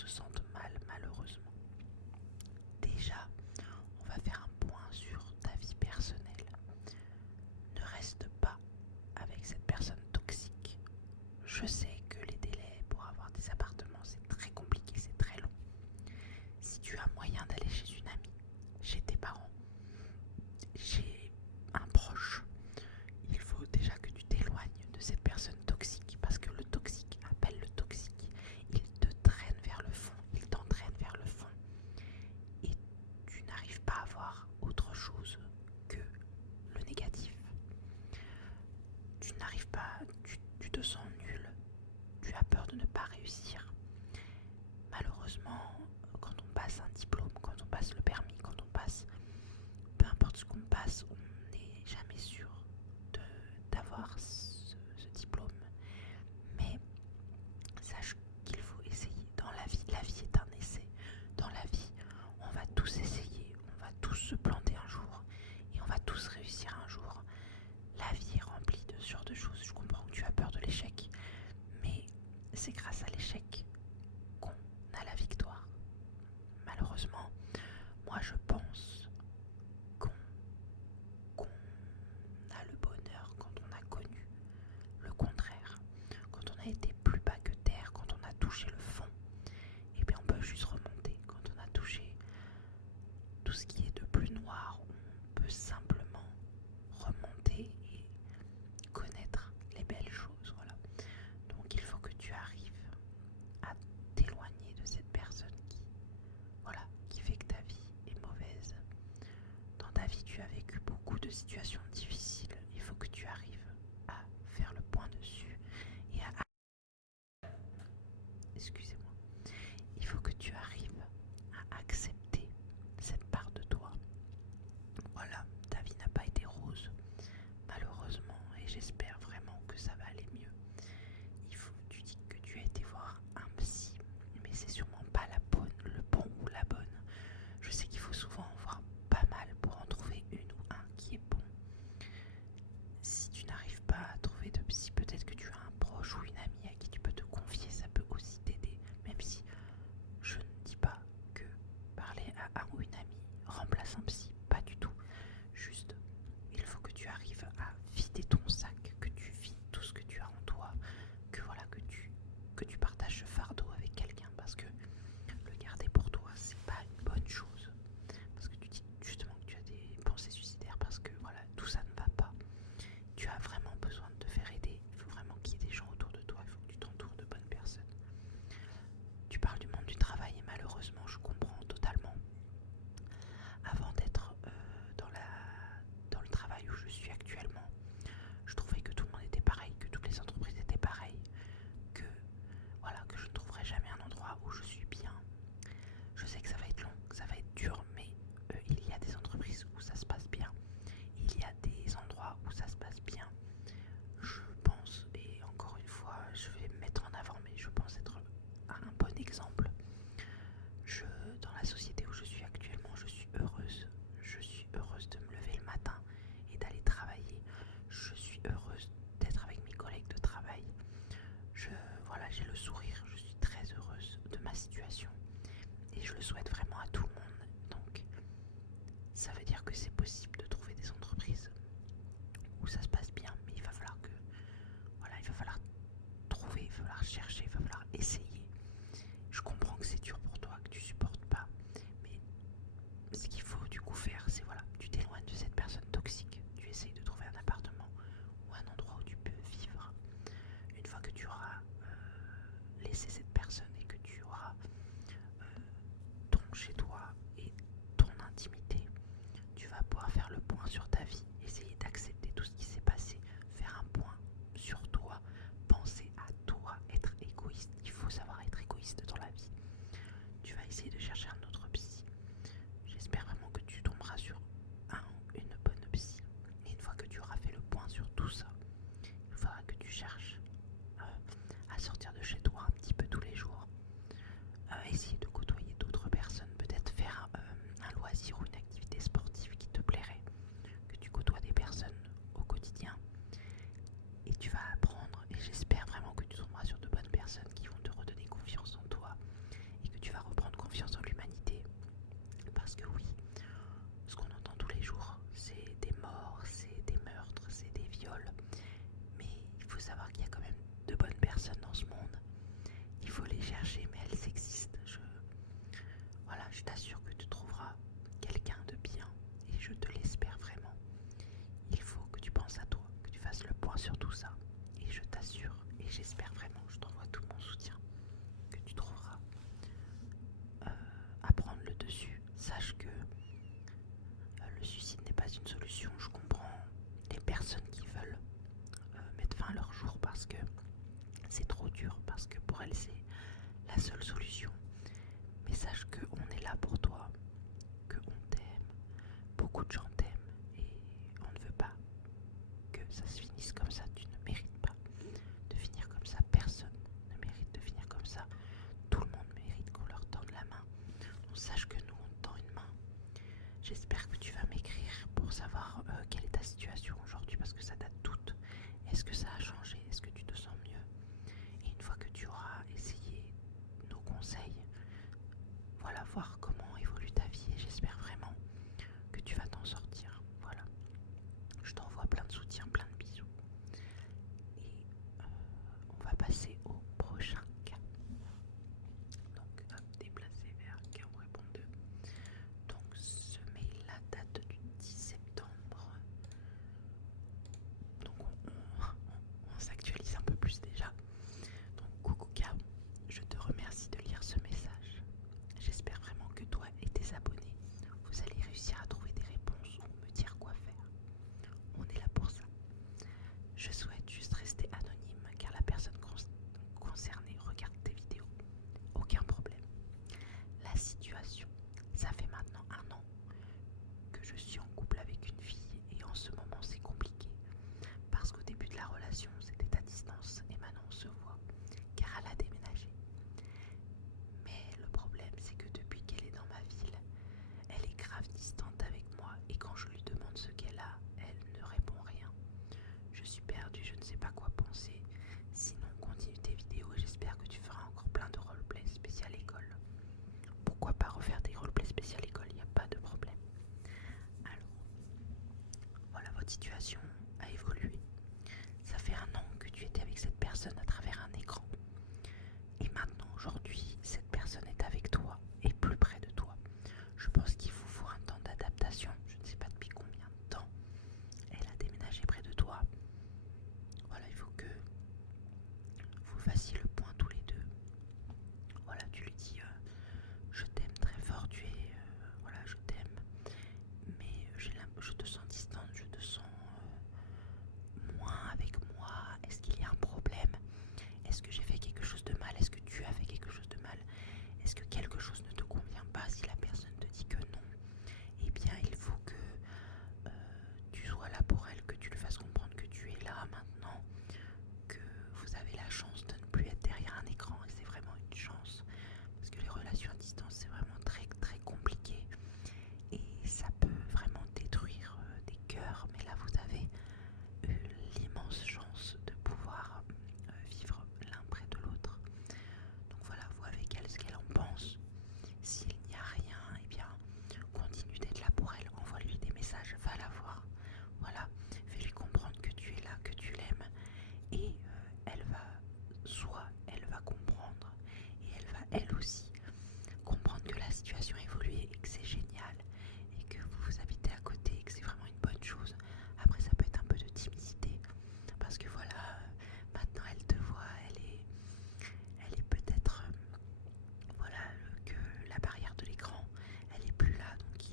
se sentent mal, malheureusement. Déjà, on va faire un point sur ta vie personnelle. Ne reste pas avec cette personne toxique. Je sais que les délais pour avoir des appartements, c'est très compliqué, c'est très long. Si tu as moyen d'aller chez une amie, chez tes parents, chez un proche, il faut déjà que tu t'éloignes de cette personne toxique, parce que le toxique appelle le toxique. Il te traîne vers le fond, il t'entraîne vers le fond, et tu n'arrives pas à voir autre chose que le négatif. Tu n'arrives pas, tu te sens nul, tu as peur de ne pas réussir. Malheureusement, quand on passe un diplôme, quand on passe le permis, quand on passe, peu importe ce qu'on passe, on n'est jamais sûr d'avoir ce diplôme. Mais sache qu'il faut essayer. Dans la vie est un essai. Dans la vie, on va tous essayer, on va tous se planter un jour et on va tous réussir un jour. La vie est remplie de ce genre de choses. Je comprends que tu as peur de l'échec, mais c'est grâce à l'échec qu'on a la victoire. Malheureusement, moi je pense qu'on a le bonheur quand on a connu le contraire, quand on a été plus bas que terre, quand on a touché le fond, et bien on peut juste remonter. Quand on a touché tout ce qui est de plus noir, on peut simplement remonter et connaître les belles choses. Voilà. Donc il faut que tu arrives à t'éloigner de cette personne qui fait que ta vie est mauvaise. Dans ta vie, tu as vécu beaucoup de situations difficiles. Il faut que tu arrives à faire le point dessus et à... Excusez-moi. Il faut que tu arrives à accepter cette part de toi. Voilà, ta vie n'a pas été rose, malheureusement, et j'espère vraiment que ça va aller mieux. Tu dis que tu as été voir un psy, mais c'est sûrement pas le bon ou la bonne. Je sais qu'il faut souvent en voir pas mal pour en trouver une ou un qui est bon. Si tu n'arrives pas à trouver de psy, peut-être que tu as un proche ou une amie à qui tu peux te confier, ça peut aussi t'aider. Même si je ne dis pas que parler à un ou une amie remplace un psy, pas du tout. Juste, il faut que tu arrives à vider ton sac, que tu vides tout ce que tu as en toi, que tu partages ce fardeau avec quelqu'un, parce que le garder pour toi, c'est pas une bonne chose. Parce que tu dis justement que tu as des pensées suicidaires, parce que voilà, tout ça ne va pas. Tu as vraiment besoin de te faire aider. Il faut vraiment qu'il y ait des gens autour de toi. Il faut que tu t'entoures de bonnes personnes. Tu parles du monde du travail et malheureusement, je comprends totalement. Avant d'être dans le travail où je suis actuellement, je trouvais que tout le monde était pareil, que toutes les entreprises étaient pareilles, que je ne trouverai jamais un endroit où je suis bien. Je sais que ça va être long, que ça va être dur, mais il y a des entreprises où ça se passe bien. Il y a des endroits où ça se passe bien. Je pense, et encore une fois, je vais me mettre en avant, mais je pense être un bon exemple. Dans la société où je suis actuellement, je suis heureuse. Je suis heureuse de me lever le matin et d'aller travailler. Je suis heureuse d'être avec mes collègues de travail. J'ai le sourire, je suis très heureuse de ma situation. Et je le souhaite vraiment à tout le monde. Donc, ça veut dire que c'est possible de trouver des entreprises où ça se passe bien, mais il va falloir trouver, il va falloir chercher, il va falloir essayer. Je comprends que c'est dur pour toi, que tu supportes pas, mais ce qu'il faut du coup faire, c'est tu t'éloignes de cette personne toxique, tu essayes de trouver un appartement ou un endroit où tu peux vivre. Une fois que tu auras laissé cette personne et que tu auras ton chez toi et ton intimité, tu vas pouvoir faire le point sur ta vie, essayer d'accepter tout ce qui s'est passé, faire un point sur toi, penser à toi, être égoïste. Il faut savoir être égoïste dans la vie. Tu vas essayer de chercher un autre psy. J'espère vraiment que tu tomberas sur une bonne psy. Et une fois que tu auras fait le point sur tout ça, il faudra que tu cherches à sortir de chez toi un petit peu tous les jours, essayer de côtoyer d'autres personnes, peut-être faire un loisir ou une activité sportive qui te plairait, que tu côtoies des personnes au quotidien, et tu vas apprendre, et j'espère vraiment que tu tomberas sur de bonnes personnes qui vont te redonner confiance en toi et que confiance en l'humanité. Parce que oui, ce qu'on entend tous les jours, c'est des morts, c'est des meurtres, c'est des viols. Mais il faut savoir qu'il y a quand même de bonnes personnes dans ce monde. Il faut les chercher, mais elles existent. Voilà, je t'assure que tu trouveras quelqu'un de bien et je te l'espère vraiment. Il faut que tu penses à toi, que tu fasses le point sur tout ça. Et je t'assure, et j'espère vraiment, je t'envoie tout mon soutien, que tu trouveras à prendre le dessus. Sache que le suicide n'est pas une solution. Je comprends les personnes qui veulent mettre fin à leur jour parce que c'est trop dur, parce que pour elles c'est la seule solution. Mais sache qu'on est là pour toi, qu'on t'aime, beaucoup de gens t'aiment et on ne veut pas que ça se finisse comme ça. Tu ne mérites pas de finir comme ça, personne ne mérite de finir comme ça. Tout le monde mérite qu'on leur tende la main. Donc sache que nous on te tend une main. J'espère que tu vas m'écrire pour savoir quelle est ta situation aujourd'hui parce que ça date d'août. Est-ce que ça a changé? Est-ce que tu te sens mieux? Et une fois que tu auras essayé nos conseils, voilà, voir comment évolue ta vie et j'espère vraiment que tu vas t'en sortir. Voilà, je t'envoie plein de soutien, plein de bisous. Et on va passer au prochain cas. Donc, déplacer vers cas ou répondre 2. Donc, ce mail-là date du 10 septembre. Donc, on s'actualise un peu plus déjà. Donc, coucou K, je te remercie de lire ce message. J'espère vraiment que toi et tes abonnés, vous allez réussir à trouver des réponses ou me dire quoi faire. On est là pour ça. Je souhaite juste rester anonyme car la personne concernée regarde tes vidéos. Aucun problème. La situation, ça fait maintenant 1 an que je suis en couple avec une fille et en ce moment c'est compliqué parce qu'au début de la relation c'était à distance et maintenant on se voit car elle a déménagé. Mais le problème c'est que depuis qu'elle est dans ma ville, elle est grave distante avec moi et quand je lui demande ce qu'elle a, elle ne répond rien. Je suis perdue, je ne sais pas quoi penser. Sinon continue tes vidéos et j'espère que tu feras encore plein de roleplay spécial école. Pourquoi pas refaire des roleplays spécial école, il n'y a pas de problème. Alors, voilà, votre situation a évolué. Ça fait 1 an que tu étais avec cette personne à travers un écran. Et maintenant, aujourd'hui, cette personne est avec toi et plus près de toi. Je pense qu'il vous faut un temps d'adaptation. Je ne sais pas depuis combien de temps elle a déménagé près de toi. Voilà, il faut que vous fassiez le point tous les deux. Voilà, tu lui dis je t'aime très fort, voilà, je t'aime, mais je te sens distante, je te sens moins avec moi. Est-ce qu'il y a un problème? Est-ce que j'ai fait quelque chose de mal? Est-ce que tu as fait quelque chose de mal? Est-ce que quelque chose ne te convient pas? Si la personne te dit que non, eh bien il faut que tu sois là pour elle, que tu lui fasses comprendre que tu es là maintenant, que vous avez la chance de ne plus être derrière un écran et c'est vraiment une chance parce que les relations à distance c'est vraiment très très compliqué et ça peut vraiment détruire des cœurs, mais là vous avez eu l'immense chance de pouvoir vivre l'un près de l'autre. Donc voilà, vois avec elle ce qu'elle en pense. S'il n'y a rien, eh bien continue d'être là pour elle, envoie-lui des messages, va la voir. Voilà, fais-lui comprendre que tu es là, que tu l'aimes et elle va comprendre et elle va elle aussi comprendre que la situation a évolué et que c'est génial et que vous habitez à côté et que c'est vraiment une bonne chose. Après ça peut être un peu de timidité parce que voilà, maintenant elle te voit, elle est peut-être voilà que la barrière de l'écran elle est plus là, donc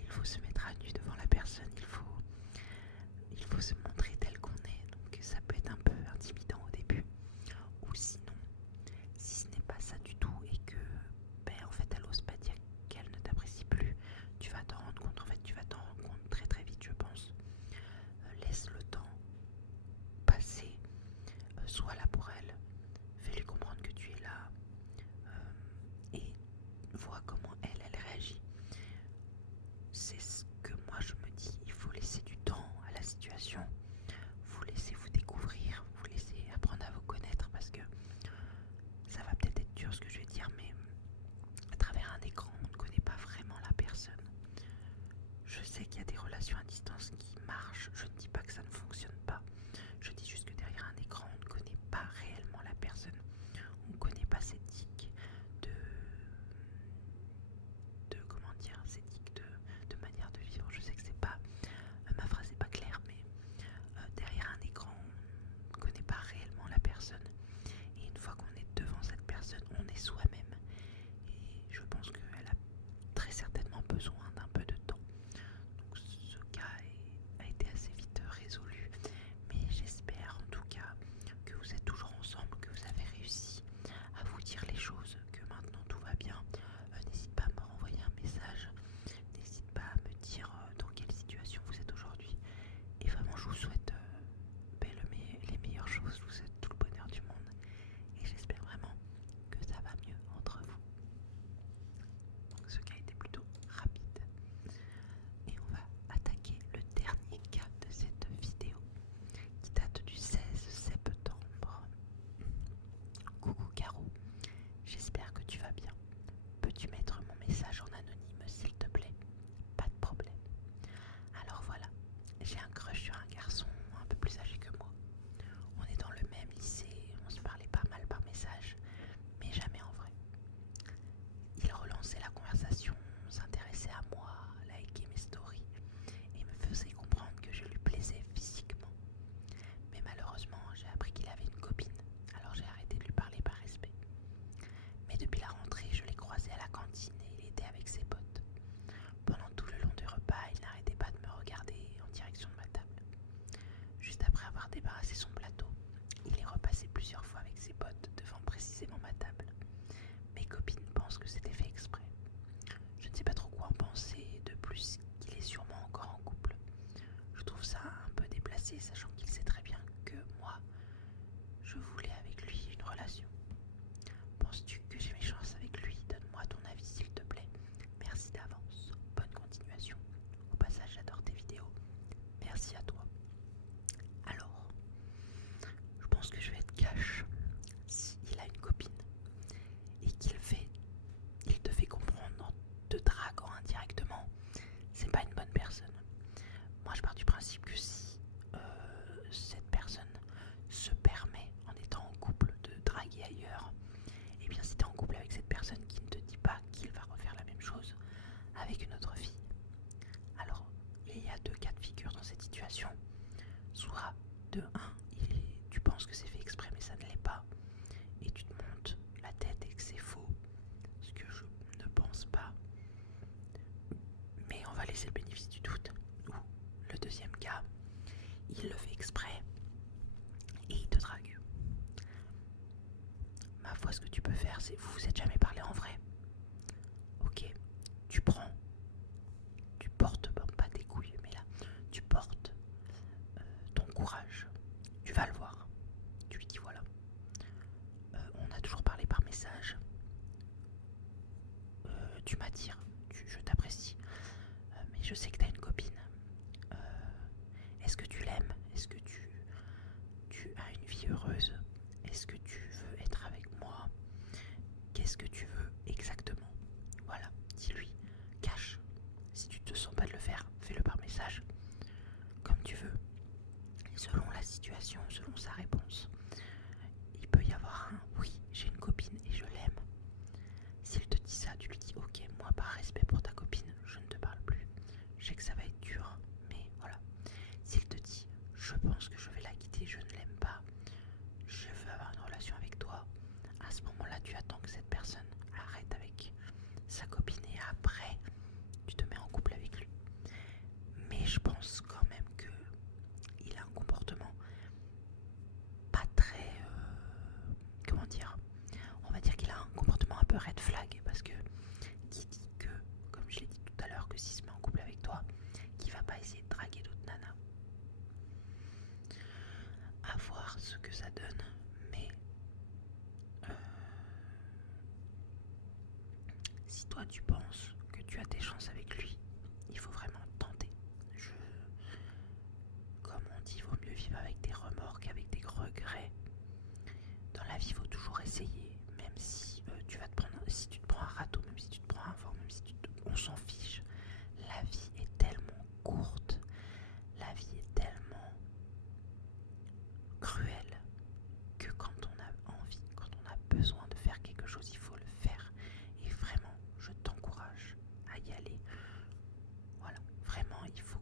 il faut se mettre à nu devant la personne, il faut se montrer tel qu'on est, donc ça peut être un peu intimidant au début. Ou sinon, si ce n'est pas ça du tout et que en fait elle ose pas dire qu'elle ne t'apprécie plus, tu vas t'en rendre compte, en fait tu vas t'en rendre compte très très vite je pense. Laisse le temps passer, sois là pour elle, fais-lui comprendre que tu es là et vois comment elle réagit. C'est ce que moi je me dis, il faut laisser du temps à la situation, vous laissez vous découvrir, vous laissez apprendre à vous connaître parce que ça va peut-être être dur ce que je vais dire, mais à travers précisément ma table. Mes copines pensent que c'était fait exprès. Je ne sais pas trop quoi en penser, de plus qu'il est sûrement encore en couple. Je trouve ça un peu déplacé, sachant qu'il sait très bien que moi, je voulais avec lui une relation. Penses-tu que j'ai mes chances avec lui? Donne-moi ton avis s'il te plaît. Merci d'avance. Bonne continuation. Au passage, j'adore tes vidéos. Merci à toi. Alors, je pense que je vais être cash. S'il a une copine et il te fait comprendre en te draguant indirectement, c'est pas une bonne personne. Moi, je pars du principe que si cette personne se permet, en étant en couple, de draguer ailleurs, et bien si tu es en couple avec cette personne qui ne te dit pas qu'il va refaire la même chose avec une autre fille, alors il y a deux cas de figure dans cette situation. Soit de 1, tu penses que c'est fait exprès mais ça ne l'est pas, et tu te montes la tête et que c'est faux, ce que je ne pense pas, mais on va laisser le bénéfice du doute. Ou le deuxième cas, il le fait exprès et il te drague. Ma foi, ce que tu peux faire, c'est vous êtes jamais parlé en vrai. Ok, tu portes, bon, pas tes couilles, mais là, tu portes ton courage. Tu vas le voir. Tu lui dis voilà. On a toujours parlé par message. Tu m'attires, je t'apprécie. Mais je sais que t'as une copine. Est-ce que tu l'aimes? Est-ce que tu as une vie heureuse? Est-ce que tu veux être avec moi? Qu'est-ce que tu veux exactement? Voilà, dis-lui, cache. Si tu te sens pas de le faire, fais-le par message, comme tu veux. Selon la situation, selon sa réponse, il peut y avoir un oui, j'ai une copine et je l'aime. S'il te dit ça, tu lui dis ok, moi par respect pour ta copine, je ne te parle plus. Je sais que ça va être dur, mais voilà. S'il te dit je pense que je vais la quitter, je ne l'aime pas, je veux avoir une relation avec toi, à ce moment-là, tu attends que cette personne arrête avec sa copine et après, tu te mets en couple avec lui. Mais je pense quand même que il a un comportement pas très... comment dire? On va dire qu'il a un comportement un peu red flag parce que qui dit que, comme je l'ai dit tout à l'heure, que s'il se met en couple avec toi, qu'il va pas essayer de draguer d'autres nanas. À voir ce que ça donne, mais si toi tu penses que tu as tes chances avec lui, il faut vraiment tenter. Comme on dit, il vaut mieux vivre avec des remords qu'avec des regrets. Dans la vie, il faut toujours essayer, même si si tu te prends un râteau, même si tu te prends un vent, même si on s'en fiche. La vie est tellement courte, la vie est tellement cruelle que quand on a envie, quand on a besoin de faire quelque chose, il faut le faire. Et vraiment, je t'encourage à y aller. Voilà, vraiment, il faut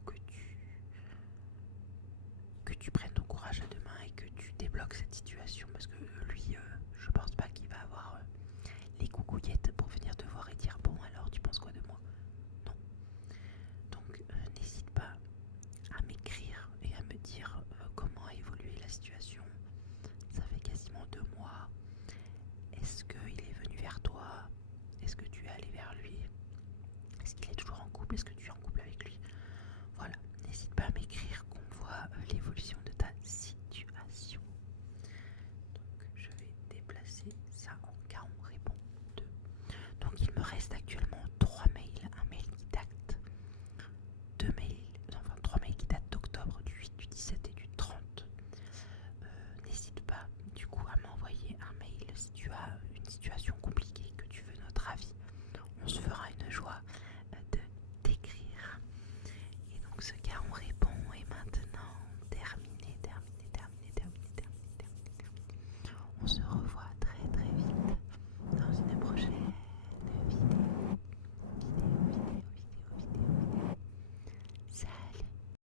que tu prennes ton courage à deux mains et que tu débloques cette situation parce que lui, je pense pas qu'il va avoir les coucouillettes pour venir te voir et dire bon alors tu penses quoi de moi? Non. Donc n'hésite pas à m'écrire et à me dire